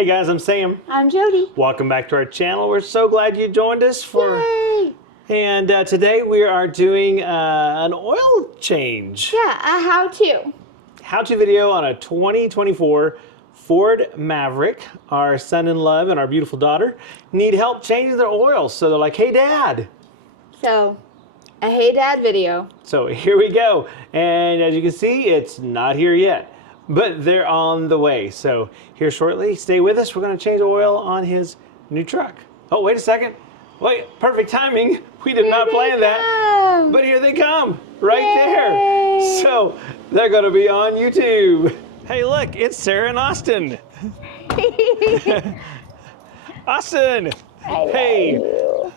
Hey guys, I'm Sam. I'm Jody. Welcome back to our channel. We're so glad you joined us for. Yay! And today we are doing an oil change. Yeah, a how-to. How-to video on a 2024 Ford Maverick. Our son-in-law and our beautiful daughter need help changing their oil. So they're like, hey Dad. So, a Hey Dad video. So here we go. And as you can see, it's not here yet, but they're on the way. So here shortly, stay with us. We're gonna change oil on his new truck. Oh, wait a second. Wait, perfect timing. We did not plan that, but here they come, right there. So they're gonna be on YouTube. Hey, look, it's Sarah and Austin. Austin, hey.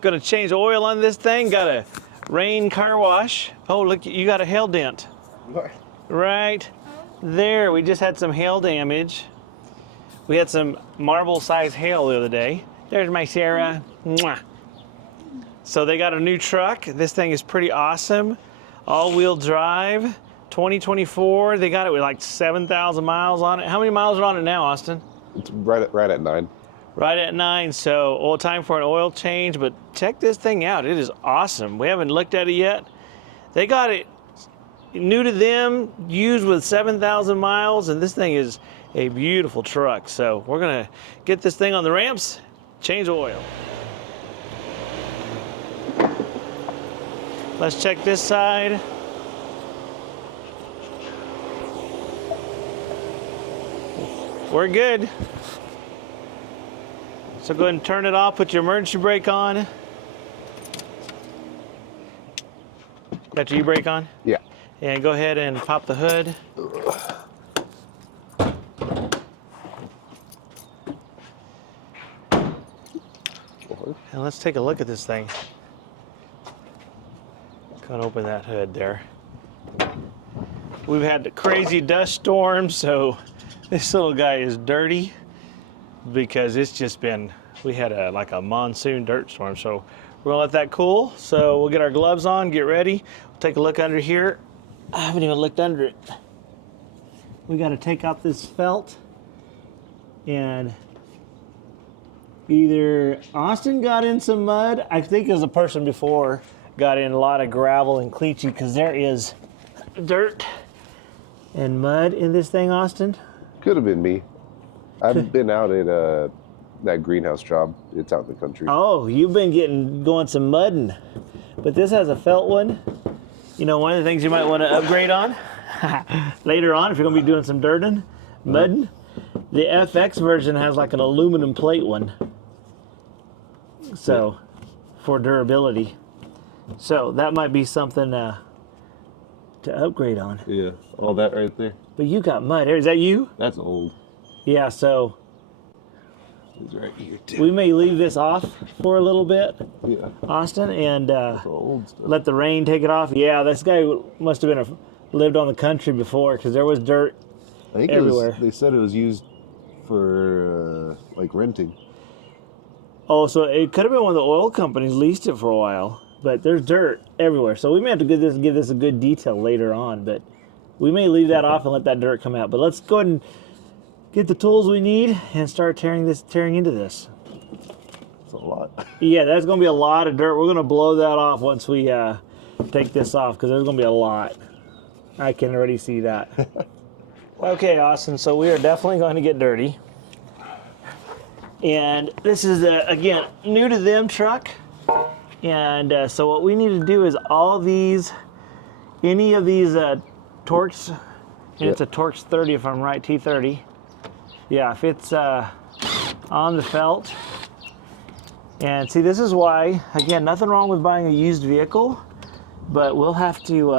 Gonna change oil on this thing. Got a rain car wash. Oh, look, you got a hail dent. Right there. We just had some hail damage. We had some marble-sized hail the other day. There's my Sarah. Mwah. So they got a new truck. This thing is pretty awesome. All-wheel drive, 2024. They got it with like 7,000 miles on it. How many miles are on it now, Austin? It's right at 9. Right at 9, so time for an oil change, but check this thing out. It is awesome. We haven't looked at it yet. They got it new to them, used with 7,000 miles, and this thing is a beautiful truck. So we're gonna get this thing on the ramps, change oil. Let's check this side. We're good. So go ahead and turn it off, put your emergency brake on. Got your e-brake on? Yeah. And go ahead and pop the hood. And let's take a look at this thing. Go and open that hood there. We've had the crazy dust storm, so this little guy is dirty, because it's just been, we had like a monsoon dirt storm. So we're gonna let that cool. So we'll get our gloves on, get ready. We'll take a look under here. I haven't even looked under it. We gotta take out this felt, and either Austin got in some mud, I think it was a person before, got in a lot of gravel and cleachy, because there is dirt and mud in this thing, Austin. Could have been me. I've been out at that greenhouse job. It's out in the country. Oh, you've been going some mudding. But this has a felt one. You know, one of the things you might want to upgrade on later on if you're going to be doing some dirting, mudding. The FX version has like an aluminum plate one. So, for durability. So, that might be something to upgrade on. Yeah, all that right there. But you got mud. Is that you? That's old. Yeah, so It's right here too. we may leave this off for a little bit, Yeah. Austin, and Old stuff. let the rain take it off. Yeah, this guy must have been lived on the country before, because there was dirt I think everywhere. they said it was used for like renting. Oh, so it could have been one of the oil companies leased it for a while, but there's dirt everywhere. So we may have to give this a good detail later on, but we may leave that off and let that dirt come out. But let's go ahead and get the tools we need and start tearing into this. It's a lot. Yeah, that's going to be a lot of dirt. We're going to blow that off once we take this off, because there's going to be a lot. I can already see that. Okay, Austin, so we are definitely going to get dirty. And this is, again, new to them truck. And so what we need to do is any of these Torx, and it's a Torx 30 if I'm right, T30. Yeah, if it's on the felt. And see, this is why, again, nothing wrong with buying a used vehicle, but we'll have to,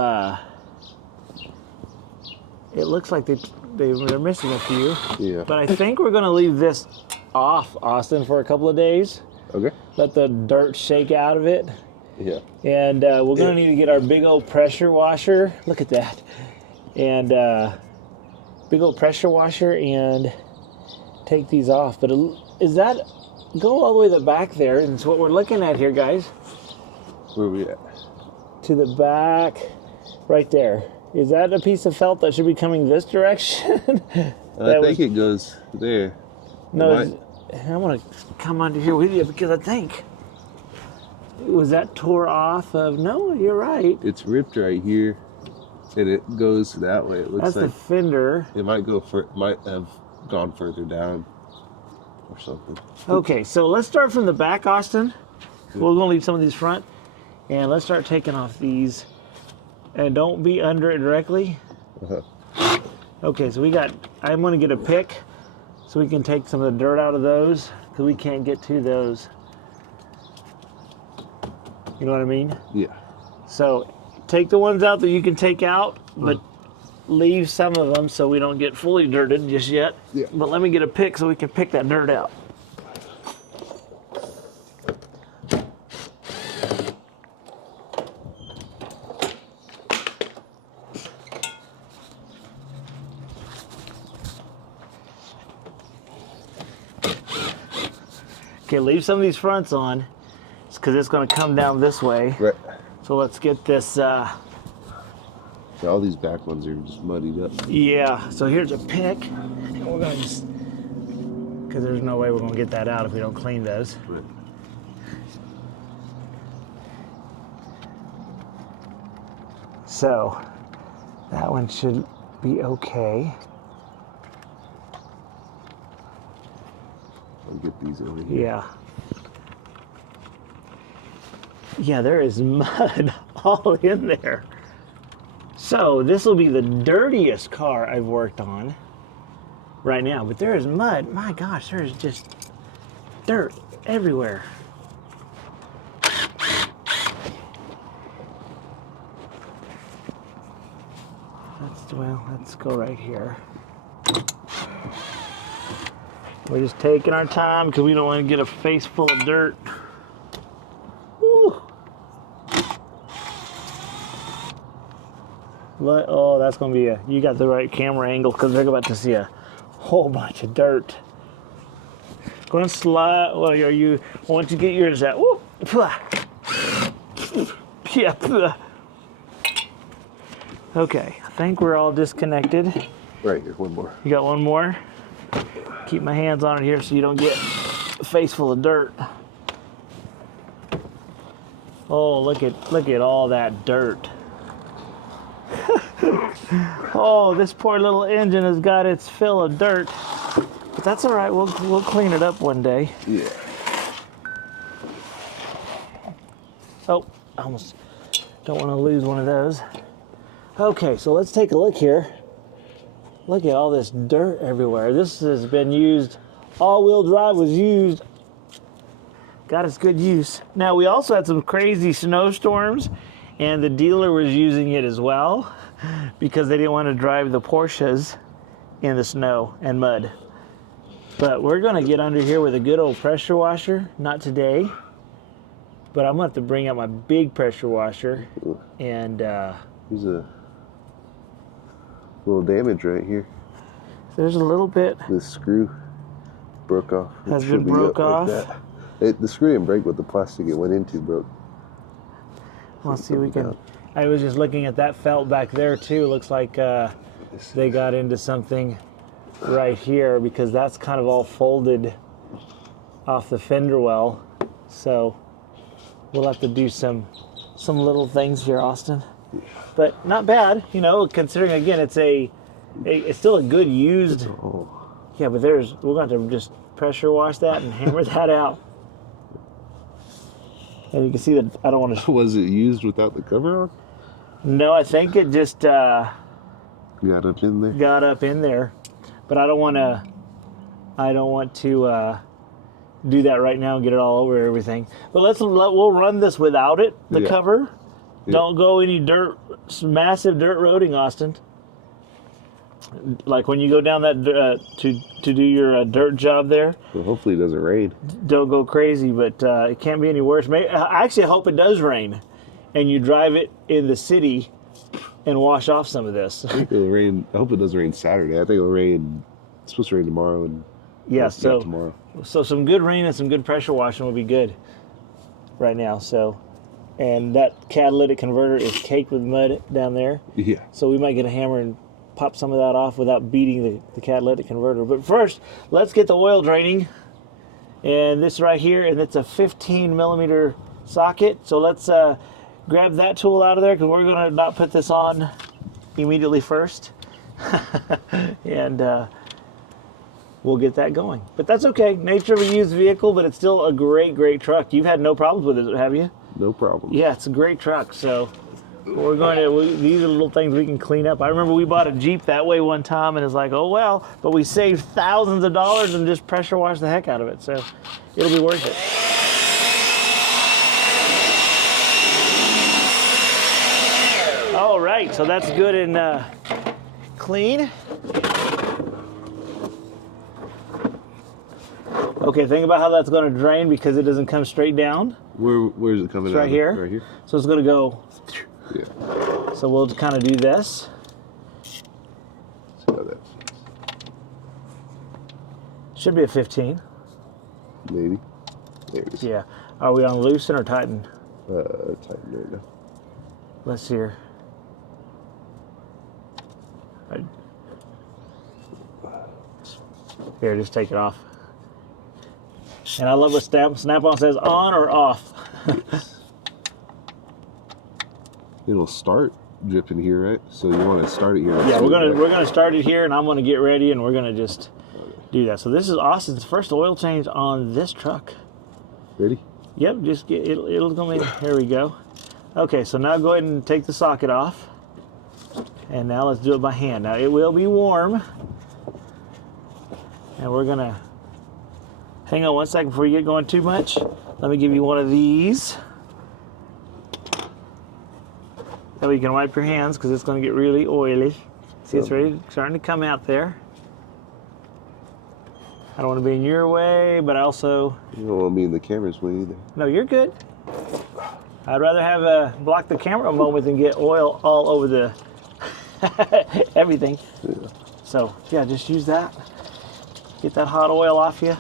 it looks like they're missing a few. Yeah. But I think we're gonna leave this off, Austin, for a couple of days. Okay. Let the dirt shake out of it. Yeah. And we're gonna need to get our big old pressure washer. Look at that. And big old pressure washer and take these off. But is that, go all the way to the back there, and it's what we're looking at here, guys. Where are we at? To the back, right there. Is that a piece of felt that should be coming this direction? I think it goes there. No, I want to come under here with you because I think was that tore off of. No, you're right. It's ripped right here, and it goes that way. It looks That's like the fender. it might might have gone further down or something. Okay, so let's start from the back, Austin. We're going to leave some of these front, and let's start taking off these. And don't be under it directly. Okay, so I'm going to get a pick so we can take some of the dirt out of those because we can't get to those. You know what I mean? Yeah. So take the ones out that you can take out, but leave some of them so we don't get fully dirted just yet. Yeah. But let me get a pick so we can pick that dirt out. Okay, leave some of these fronts on because it's going to come down this way. Right. So let's get this. All these back ones are just muddied up. Yeah, so here's a pick. And we're going to just, because there's no way we're going to get that out if we don't clean those. Right. So that one should be okay. I'll get these over here. Yeah. Yeah, there is mud all in there. So this will be the dirtiest car I've worked on right now, but there is mud. My gosh, there is just dirt everywhere. Let's go right here. We're just taking our time because we don't want to get a face full of dirt. Woo. Oh, that's going to be you got the right camera angle because they're about to see a whole bunch of dirt. Go and slide. Well, once you get yours out. Whoop. Yeah. Okay, I think we're all disconnected. Right here, one more. You got one more? Keep my hands on it here so you don't get a face full of dirt. Oh, look at all that dirt. Oh, this poor little engine has got its fill of dirt. But that's all right. We'll clean it up one day. Yeah. Oh, I almost don't want to lose one of those. Okay, so let's take a look here. Look at all this dirt everywhere. This has been used, all-wheel drive was used, got its good use. Now, we also had some crazy snowstorms, and the dealer was using it as well because they didn't want to drive the Porsches in the snow and mud. But we're going to get under here with a good old pressure washer, not today, but I'm going to have to bring out my big pressure washer and... There's a little damage right here. There's a little bit. This screw broke off. Has been broke off. Like the screw didn't break, but the plastic it went into broke. Let's see if we can. I was just looking at that felt back there too. Looks like they got into something right here because that's kind of all folded off the fender well. So we'll have to do some little things here, Austin. But not bad, considering again it's it's still a good used. Yeah, but we're going to just pressure wash that and hammer that out. And you can see that I don't want to. Was it used without the cover on? No, I think it just got up in there. Got up in there, but I don't want to do that right now and get it all over everything. But we'll run this without it, the cover. Yeah. Don't go any massive dirt roading, Austin. Like when you go down that to do your dirt job there. Well, hopefully it doesn't rain. Don't go crazy, but it can't be any worse. I actually hope it does rain, and you drive it in the city and wash off some of this. I think it'll rain. I hope it doesn't rain Saturday. I think it'll rain. It's supposed to rain tomorrow and. Yeah, so tomorrow. So some good rain and some good pressure washing will be good right now. So. And that catalytic converter is caked with mud down there. Yeah. So we might get a hammer and pop some of that off without beating the catalytic converter. But first, let's get the oil draining. And this right here, and it's a 15 millimeter socket. So let's grab that tool out of there, because we're gonna not put this on immediately first. And we'll get that going. But that's okay. Nature of a used vehicle, but it's still a great truck. You've had no problems with it, have you? No problem. Yeah, it's a great truck. So we're going to, these are little things we can clean up. I remember we bought a Jeep that way one time, and it's like, oh well, but we saved thousands of dollars and just pressure washed the heck out of it. So it'll be worth it. All right, so that's good and clean. Okay, think about how that's going to drain, because it doesn't come straight down. Where's it coming It's out? right here. Right here. So it's going to go. Yeah. So we'll kind of do this. See how that Should be a 15. maybe. There it is. Yeah. Are we on loosen or tighten? Tighten right now. Let's see here. Here, just take it off. And I love what Snap-on says, on or off. It'll start dripping here, right? So you want to start it here. Yeah, we're gonna start it here, and I'm gonna get ready, and we're gonna just do that. So this is Austin's first oil change on this truck. Ready? Yep, just get it'll go in. Here we go. Okay, so now go ahead and take the socket off. And now let's do it by hand. Now it will be warm. And we're gonna hang on one second before you get going too much. Let me give you one of these. That way you can wipe your hands, because it's gonna get really oily. See, it's starting to come out there. I don't want to be in your way, but I also... You don't want me in the camera's way either. No, you're good. I'd rather have a block the camera moment than get oil all over the everything. Yeah. So yeah, just use that. Get that hot oil off you.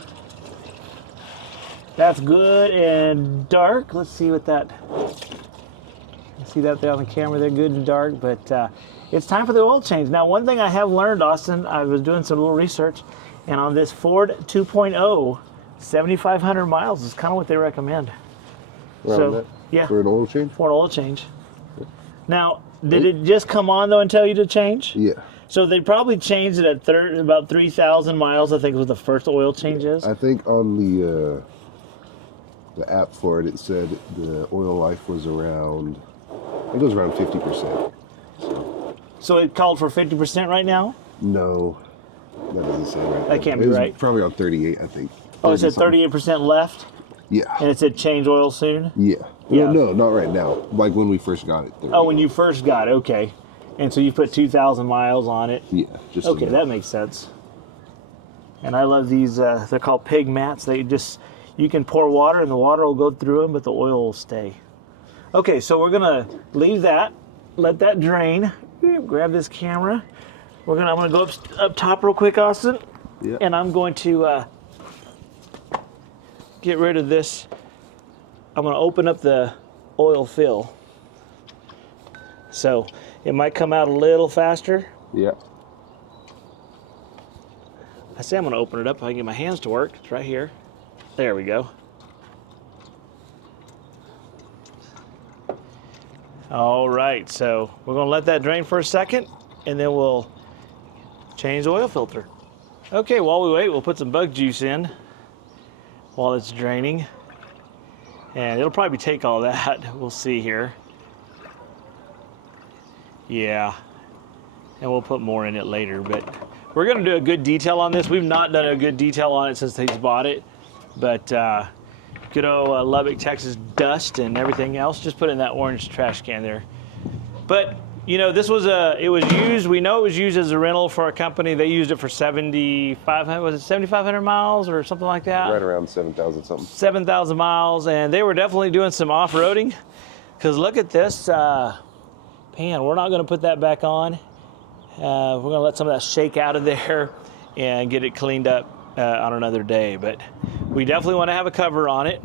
That's good and dark. Let's see what that. See that there on the camera? They're good and dark, but it's time for the oil change. Now, one thing I have learned, Austin, I was doing some little research, and on this Ford 2.0, 7,500 miles is kind of what they recommend. Around that? Yeah, For an oil change? for an oil change. Now, did it just come on though and tell you to change? Yeah. So they probably changed it at about 3,000 miles. I think was the first oil changes. I think on the app for it, it said the oil life was around, it goes around 50%. So it called for 50% right now? No, that doesn't say right. That can't It be was right. Probably on 38, I think. Oh, it said 30 something. 38% left, Yeah. and it said change oil soon? Yeah. Yeah. Well, no, not right now. Like when we first got it. 30. Oh, when you first got it, okay. And so you put 2,000 miles on it? Yeah. Just Okay, enough. that makes sense. And I love these, they're called pig mats. You can pour water and the water will go through them, but the oil will stay. Okay, so we're gonna leave that, let that drain. Grab this camera. I'm gonna go up top real quick, Austin. Yeah. And I'm going to get rid of this. I'm gonna open up the oil fill. So it might come out a little faster. Yeah. I say I'm gonna open it up if I can get my hands to work. It's right here. There we go. All right, so we're gonna let that drain for a second, and then we'll change the oil filter. Okay, while we wait, we'll put some bug juice in while it's draining. And it'll probably take all that. We'll see here. Yeah, and we'll put more in it later, but we're gonna do a good detail on this. We've not done a good detail on it since he's bought it, but good old Lubbock, Texas dust and everything else. Just put it in that orange trash can there. But you know, it was used. We know it was used as a rental for a company. They used it for 7,500. Was it 7,500 miles or something like that? Right around 7,000 something. 7,000 miles, and they were definitely doing some off-roading. Because look at this pan. We're not going to put that back on. We're going to let some of that shake out of there and get it cleaned up on another day. But we definitely want to have a cover on it.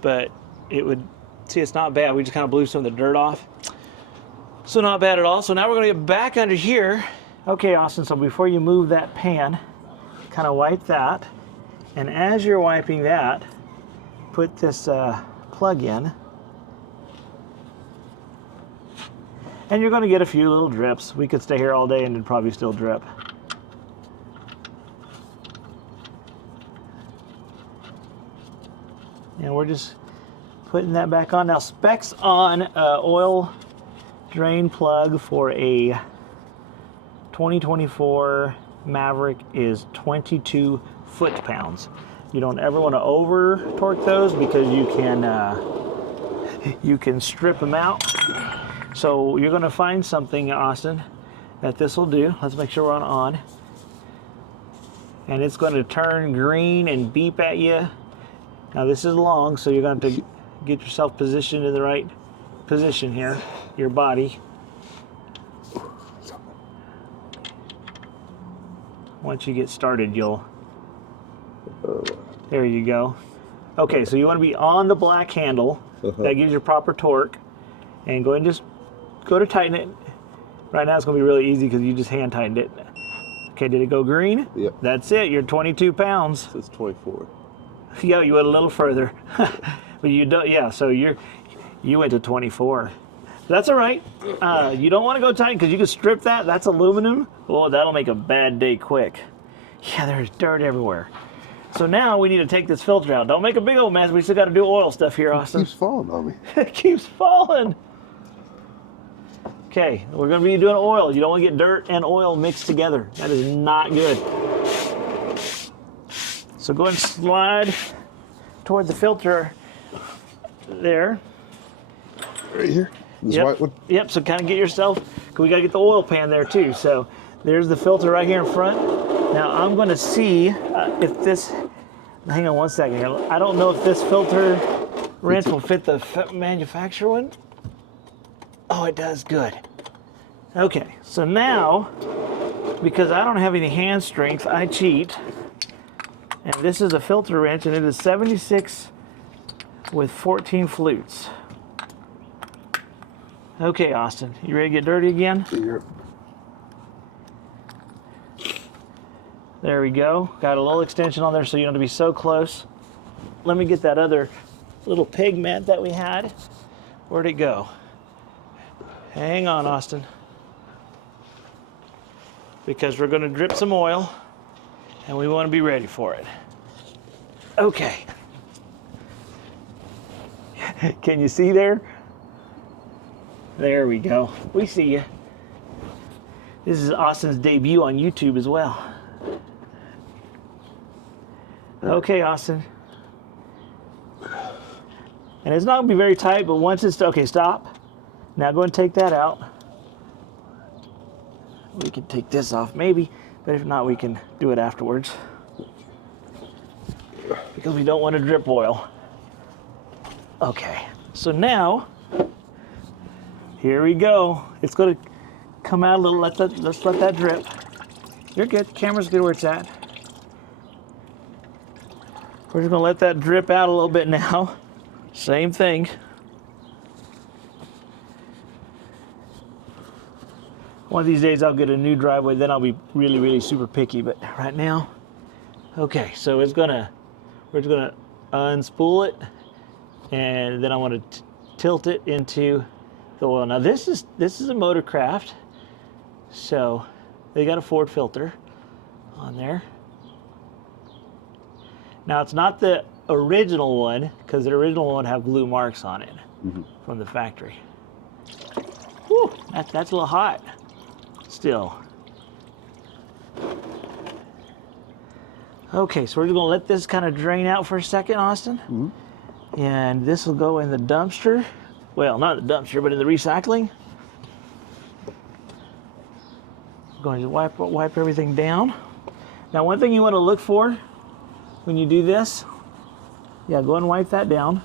But it would, see, it's not bad. We just kind of blew some of the dirt off. So not bad at all. So now we're going to get back under here. Okay, Austin, so before you move that pan, kind of wipe that. And as you're wiping that, put this plug in. And you're going to get a few little drips. We could stay here all day and it'd probably still drip. And we're just putting that back on. Now, specs on oil drain plug for a 2024 Maverick is 22 foot-pounds. You don't ever want to over torque those because you can strip them out. So you're going to find something, Austin, that this will do. Let's make sure we're on. And it's going to turn green and beep at you. Now this is long, so you're going to have to get yourself positioned in the right position here, your body. Once you get started, there you go. Okay, so you want to be on the black handle. That gives you proper torque. And go ahead and just go to tighten it. Right now it's going to be really easy because you just hand tightened it. Okay, did it go green? Yep. That's it, you're 22 pounds. It's 24. Yeah, you went a little further. But you don't, yeah, so you went to 24. That's all right. You don't want to go tight because you can strip that. That's aluminum. Oh, that'll make a bad day quick. Yeah, there's dirt everywhere. So now we need to take this filter out. Don't make a big old mess. We still got to do oil stuff here, Austin. It keeps falling on me. It keeps falling. Okay, we're going to be doing oil. You don't want to get dirt and oil mixed together. That is not good. So go ahead and slide toward the filter there. Right here? This Yep. white one? Yep, so kind of get yourself, because we got to get the oil pan there too. So there's the filter right here in front. Now I'm going to see if this, hang on one second here. I don't know if this filter wrench will fit the manufacturer one. Oh, it does, good. Okay, so now, because I don't have any hand strength, I cheat. And this is a filter wrench, and it is 76 with 14 flutes. Okay, Austin, you ready to get dirty again? Here. There we go. Got a little extension on there so you don't have to be so close. Let me get that other little pig mat that we had. Where'd it go? Hang on, Austin. Because we're going to drip some oil, and we want to be ready for it. Okay. Can you see there? There we go. We see you. This is Austin's debut on YouTube as well. Okay, Austin. And it's not going to be very tight, but once it's, okay, stop. Now go and take that out. We can take this off maybe, but if not, we can do it afterwards. Because we don't want to drip oil. Okay, so now, here we go. It's going to come out a little, let's let that drip. You're good, camera's good where it's at. We're just going to let that drip out a little bit now. Same thing. One of these days I'll get a new driveway, then I'll be really, really super picky, but right now, okay, so we're just gonna unspool it, and then I want to tilt it into the oil. Now this is a Motorcraft, so they got a Ford filter on there. Now it's not the original one, because the original one have blue marks on it from the factory. Whew, that's a little hot still. Okay, so we're just gonna let this kind of drain out for a second, Austin. And this will go in the dumpster. Well, not the dumpster, but in the recycling. I'm going to wipe everything down. Now, one thing you want to look for when you do this, yeah, go and wipe that down.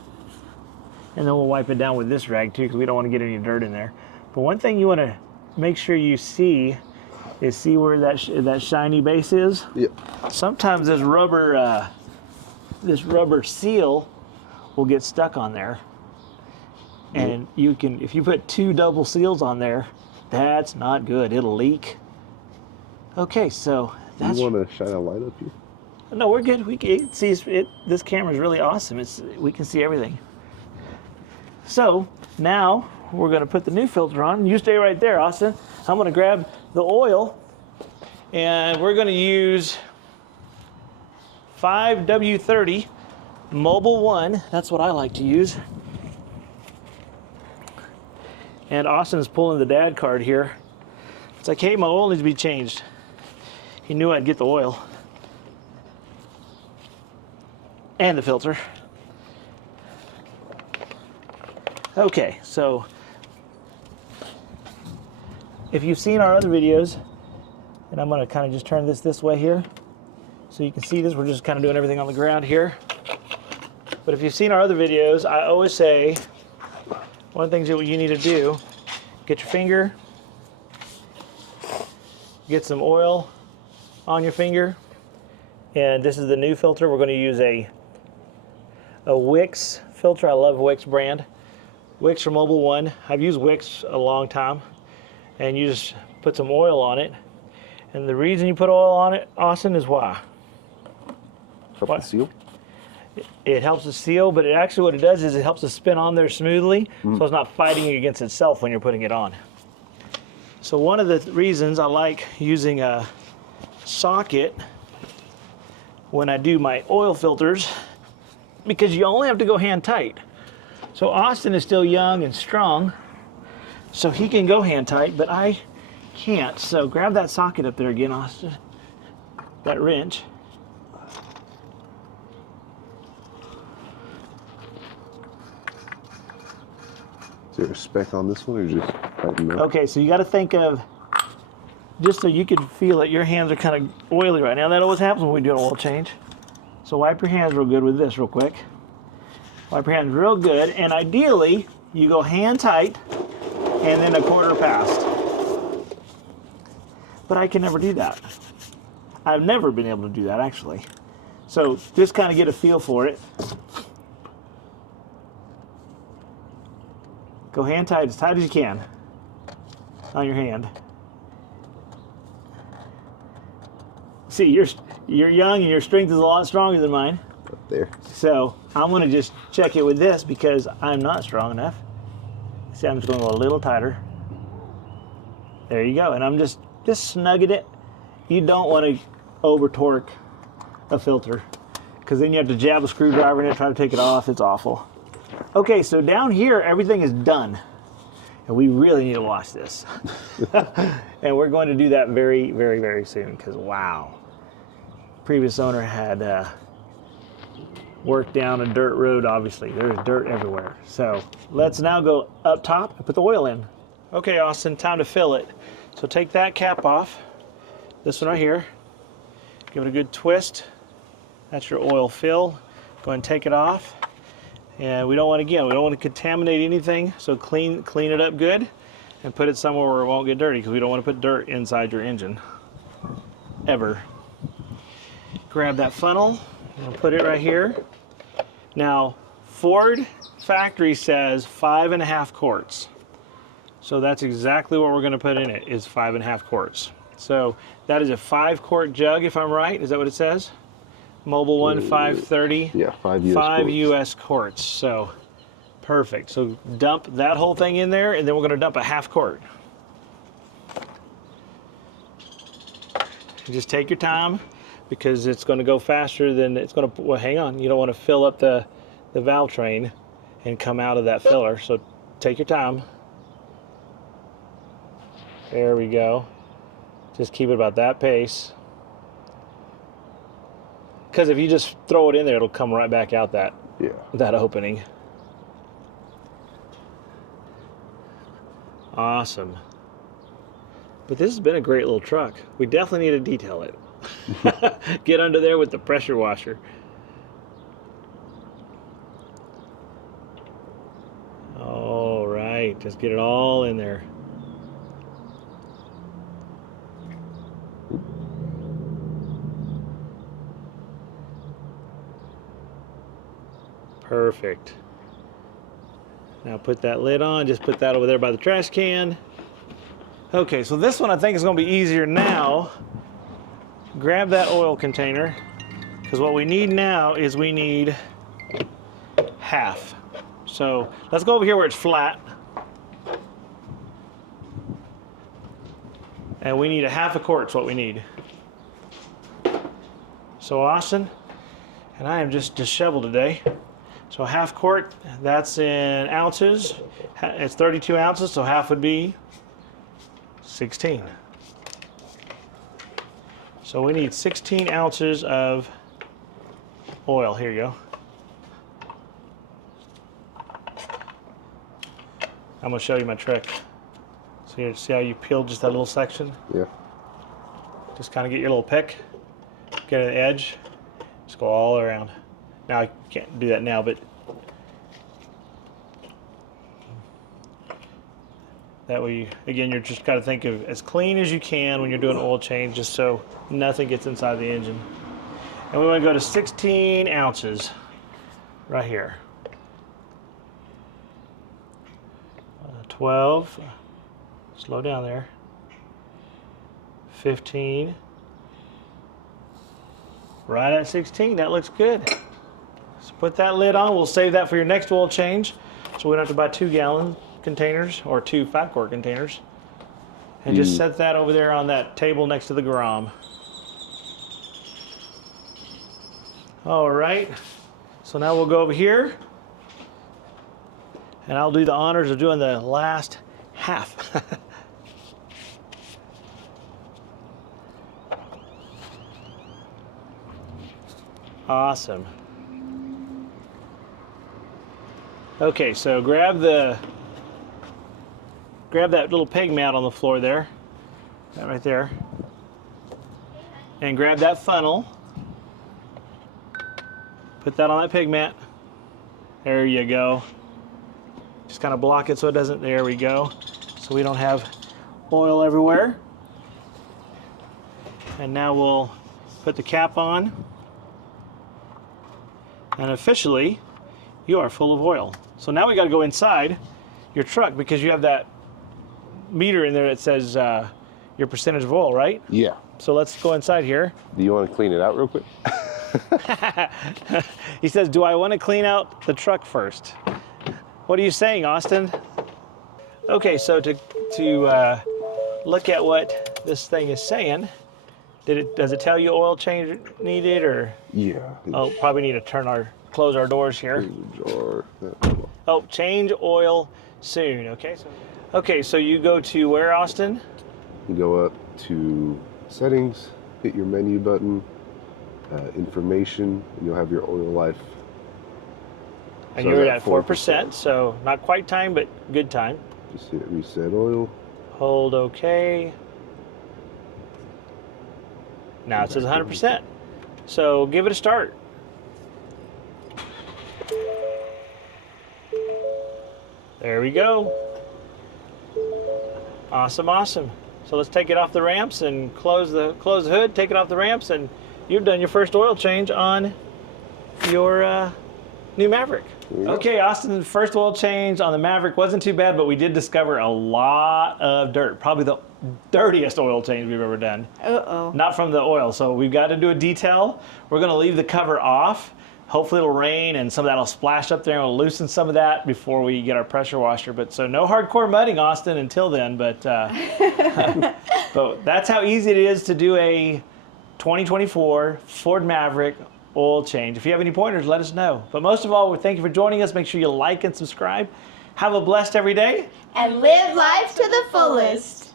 And then we'll wipe it down with this rag too, because we don't want to get any dirt in there. But one thing you want to make sure you see where that shiny base is. Yep. Sometimes this rubber seal will get stuck on there, and you can, if you put 2 double seals on there, that's not good. It'll leak. Okay, so that's... You want to shine a light up here? No, we're good. We can see it. This camera is really awesome. We can see everything. So now we're going to put the new filter on. You stay right there, Austin. I'm going to grab the oil, and we're going to use 5W30 Mobile 1. That's what I like to use. And Austin's pulling the dad card here. It's like, hey, my oil needs to be changed. He knew I'd get the oil. And the filter. Okay, so if you've seen our other videos, and I'm going to kind of just turn this way here so you can see this. We're just kind of doing everything on the ground here. But if you've seen our other videos, I always say one of the things that you need to do, get your finger, get some oil on your finger, and this is the new filter. We're going to use a Wix filter. I love Wix brand. Wix for Mobile 1. I've used Wix a long time. And you just put some oil on it. And the reason you put oil on it, Austin, is why? Help it seal? It helps it seal, but it actually what it does is it helps it spin on there smoothly, so it's not fighting against itself when you're putting it on. So one of the reasons I like using a socket when I do my oil filters, because you only have to go hand tight. So Austin is still young and strong, so he can go hand tight, but I can't. So grab that socket up there again, Austin. That wrench. Is there a spec on this one, or just tighten up? Okay, so you got to think of, just so you can feel it, your hands are kind of oily right now. That always happens when we do an oil change. So wipe your hands real good with this real quick. Wipe your hands real good, and ideally, you go hand tight and then a quarter past. But I can never do that. I've never been able to do that, actually. So just kind of get a feel for it. Go hand tight as you can on your hand. See, you're young and your strength is a lot stronger than mine. Up there. So I'm going to just check it with this because I'm not strong enough. See, I'm just going to go a little tighter. There you go. And I'm just snugging it. You don't want to over torque a filter because then you have to jab a screwdriver in it, try to take it off. It's awful. Okay, so down here, everything is done. And we really need to wash this. And we're going to do that very, very, very soon because, wow. Previous owner had worked down a dirt road, obviously. There's dirt everywhere. So let's now go up top and put the oil in. Okay, Austin, time to fill it. So take that cap off. This one right here. Give it a good twist. That's your oil fill. Go ahead and take it off. And we don't want to contaminate anything, so clean it up good and put it somewhere where it won't get dirty because we don't want to put dirt inside your engine, ever. Grab that funnel, and put it right here. Now, Ford factory says 5.5 quarts. So that's exactly what we're going to put in it, is 5.5 quarts. So that is a 5-quart jug, if I'm right. Is that what it says? Mobile 1, 530. Yeah, 5 US 5 quarts. US quarts. So perfect. So dump that whole thing in there, and then we're going to dump a 1/2 quart. Just take your time because it's going to go faster than it's going to. Well, hang on. You don't want to fill up the valve train and come out of that filler. So take your time. There we go. Just keep it about that pace. Because if you just throw it in there, it'll come right back out that opening. Awesome. But this has been a great little truck. We definitely need to detail it. Get under there with the pressure washer. All right, just get it all in there. Perfect. Now put that lid on, just put that over there by the trash can. Okay, so this one I think is going to be easier now grab that oil container, because what we need now is we need half. So let's go over here where it's flat. And we need a half a quart's what we need. So Austin, and I am just disheveled today. So a half quart, that's in ounces. It's 32 ounces, so half would be 16. So we need 16 ounces of oil. Here you go. I'm gonna show you my trick. So here, see how you peeled just that little section? Yeah. Just kind of get your little pick, get an edge, just go all around. Now I can't do that now, but that way, again, you're just got to think of as clean as you can when you're doing oil change, just so nothing gets inside the engine. And we want to go to 16 ounces right here. 12, slow down there. 15, right at 16, that looks good. So put that lid on, we'll save that for your next oil change, so we don't have to buy 2-gallon containers or 2 5-quart containers. And just set that over there on that table next to the Grom. All right, so now we'll go over here and I'll do the honors of doing the last half. Awesome. Okay, so grab that little peg mat on the floor there, that right there, and grab that funnel. Put that on that peg mat. There you go. Just kind of block it so it doesn't, there we go. So we don't have oil everywhere. And now we'll put the cap on. And officially, you are full of oil. So now we got to go inside your truck because you have that meter in there that says your percentage of oil, right? Yeah. So let's go inside here. Do you want to clean it out real quick? He says, do I want to clean out the truck first? What are you saying, Austin? Okay, so to look at what this thing is saying, does it tell you oil change needed, or? Yeah. Oh, probably need to close our doors here. Oh, change oil soon. Okay, so you go to where, Austin? You go up to settings, hit your menu button, information, and you'll have your oil life. And you're at 4%, so not quite time, but good time. Just hit reset oil. Hold OK. Now it says 100%. So give it a start. There we go. Awesome, awesome. So let's take it off the ramps and close the hood, take it off the ramps, and you've done your first oil change on your new Maverick. Okay, Austin, the first oil change on the Maverick wasn't too bad, but we did discover a lot of dirt. Probably the dirtiest oil change we've ever done. Uh-oh. Not from the oil, so we've got to do a detail. We're going to leave the cover off. Hopefully it'll rain and some of that will splash up there and we'll loosen some of that before we get our pressure washer. But so no hardcore mudding, Austin, until then. But, but that's how easy it is to do a 2024 Ford Maverick oil change. If you have any pointers, let us know. But most of all, we thank you for joining us. Make sure you like and subscribe. Have a blessed every day. And live life to the fullest.